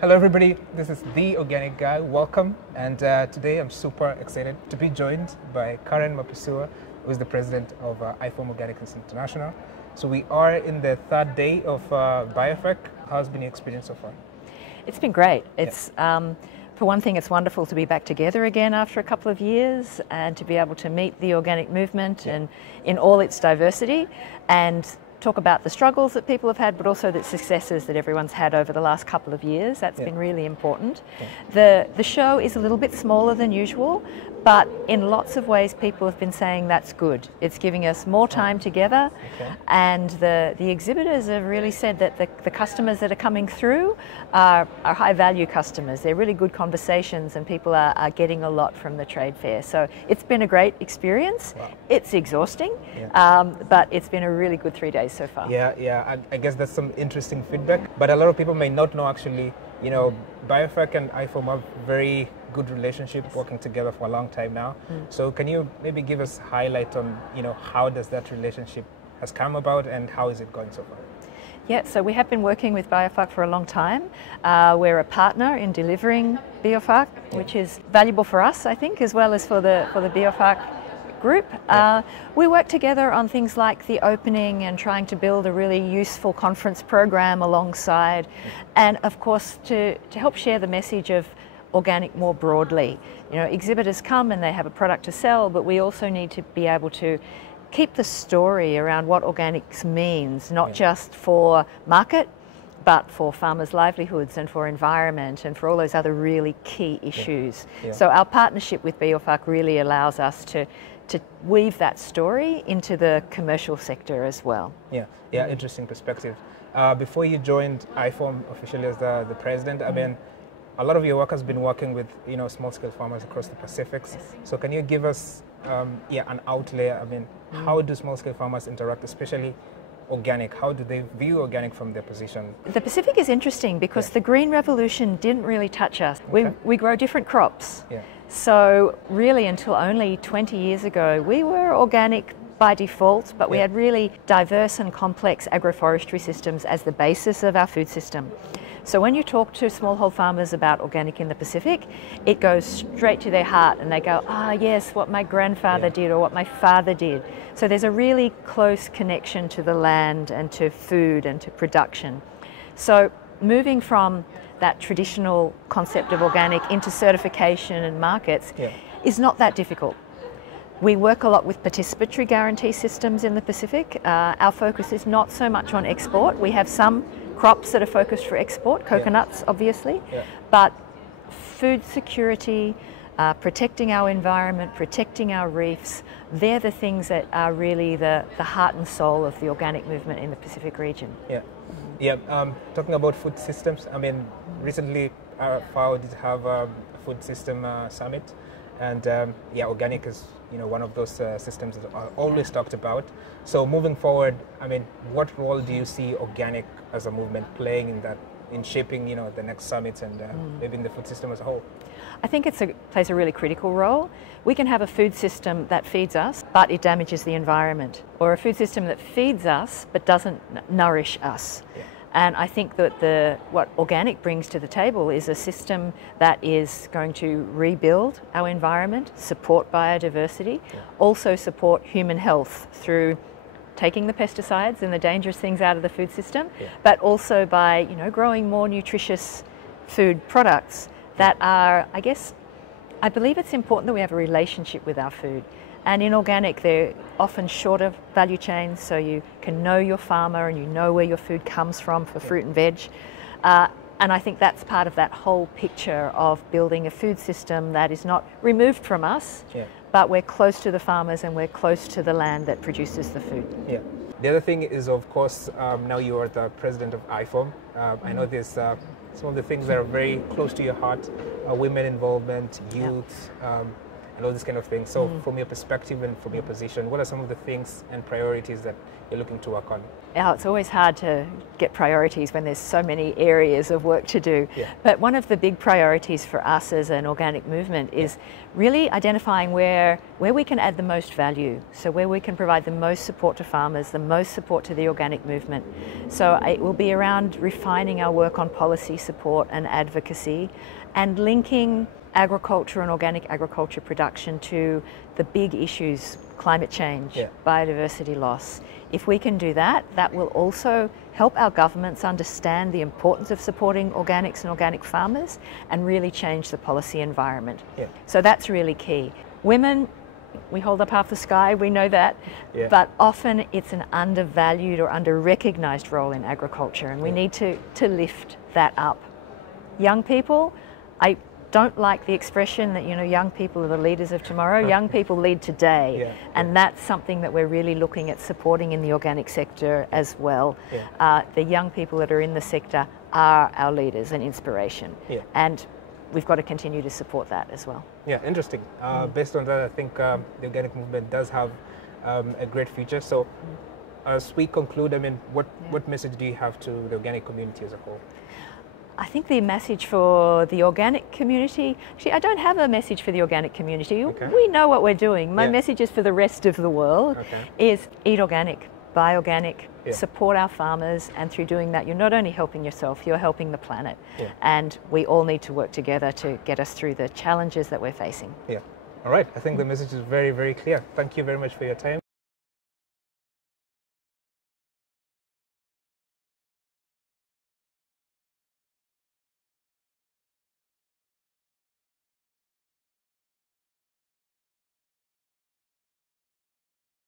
Hello everybody, this is The Organic Guy. Welcome, and today I'm super excited to be joined by Karen Mapusua, who is the president of IFOAM Organics International. So we are in the third day of BIOFACH. How's been your experience so far? It's been great. For one thing, it's wonderful to be back together again after a couple of years and to be able to meet the organic movement and in all its diversity and talk about the struggles that people have had, but also the successes that everyone's had over the last couple of years. That's been really important. The show is a little bit smaller than usual, but in lots of ways people have been saying that's good. It's giving us more time together, and the exhibitors have really said that the customers that are coming through are high value customers. They're really good conversations and people are getting a lot from the trade fair. So it's been a great experience. It's exhausting, but it's been a really good 3 days so far. I guess that's some interesting feedback, but a lot of people may not know actually, BIOFACH and IFOAM have very good relationship, working together for a long time now. So can you maybe give us a highlight on, how does that relationship has come about and how is it going so far? Yeah, so we have been working with BIOFACH for a long time. We're a partner in delivering BIOFACH, which is valuable for us, I think, as well as for the BIOFACH group. We work together on things like the opening and trying to build a really useful conference program alongside, and of course to help share the message of organic more broadly. Exhibitors come and they have a product to sell, but we also need to be able to keep the story around what organics means, not just for market, but for farmers' livelihoods and for environment and for all those other really key issues. So our partnership with BIOFACH really allows us to weave that story into the commercial sector as well. Interesting perspective. Before you joined IFOAM officially as the president, I mean, a lot of your work has been working with small-scale farmers across the Pacific. So can you give us an outlay? I mean, how do small-scale farmers interact, especially organic? How do they view organic from their position? The Pacific is interesting because the Green Revolution didn't really touch us. We grow different crops. So really until only 20 years ago, we were organic by default, but we had really diverse and complex agroforestry systems as the basis of our food system. So when you talk to smallhold farmers about organic in the Pacific, it goes straight to their heart and they go, yes, what my grandfather did or what my father did. So there's a really close connection to the land and to food and to production. So moving from that traditional concept of organic into certification and markets is not that difficult. We work a lot with participatory guarantee systems in the Pacific. Our focus is not so much on export. We have some crops that are focused for export, coconuts obviously, but food security, protecting our environment, protecting our reefs, they're the things that are really the heart and soul of the organic movement in the Pacific region. Talking about food systems, I mean, recently FAO did have a food system summit, and organic is one of those systems that are always talked about. So moving forward, I mean, what role do you see organic as a movement playing in shaping the next summits and maybe in the food system as a whole? I think it plays a really critical role. We can have a food system that feeds us, but it damages the environment, or a food system that feeds us but doesn't nourish us. And I think that what organic brings to the table is a system that is going to rebuild our environment, support biodiversity, also support human health through taking the pesticides and the dangerous things out of the food system, but also by growing more nutritious food products that are, I believe it's important that we have a relationship with our food. And in organic, they're often shorter value chains, so you can know your farmer and you know where your food comes from for fruit and veg. And I think that's part of that whole picture of building a food system that is not removed from us, but we're close to the farmers and we're close to the land that produces the food. The other thing is, of course, now you are the president of IFOAM. I know there's some of the things that are very close to your heart, women involvement, youth, and all this kind of thing. So from your perspective and from your position, what are some of the things and priorities that you're looking to work on? It's always hard to get priorities when there's so many areas of work to do. Yeah. But one of the big priorities for us as an organic movement is really identifying where we can add the most value. So where we can provide the most support to farmers, the most support to the organic movement. So it will be around refining our work on policy support and advocacy, and linking agriculture and organic agriculture production to the big issues, climate change, biodiversity loss. If we can do that, that will also help our governments understand the importance of supporting organics and organic farmers and really change the policy environment. Yeah. So that's really key. Women, we hold up half the sky, we know that, but often it's an undervalued or under-recognised role in agriculture, and we need to lift that up. Young people, I don't like the expression that, you know, young people are the leaders of tomorrow. Young people lead today, and that's something that we're really looking at supporting in the organic sector as well. The young people that are in the sector are our leaders and inspiration, and we've got to continue to support that as well. Yeah, interesting. Based on that, I think the organic movement does have a great future. So as we conclude, I mean, what message do you have to the organic community as a whole? I think the message for the organic community, actually I don't have a message for the organic community. We know what we're doing. My message is for the rest of the world is eat organic, buy organic, support our farmers, and through doing that you're not only helping yourself, you're helping the planet. And we all need to work together to get us through the challenges that we're facing. All right, I think the message is very, very clear. Thank you very much for your time.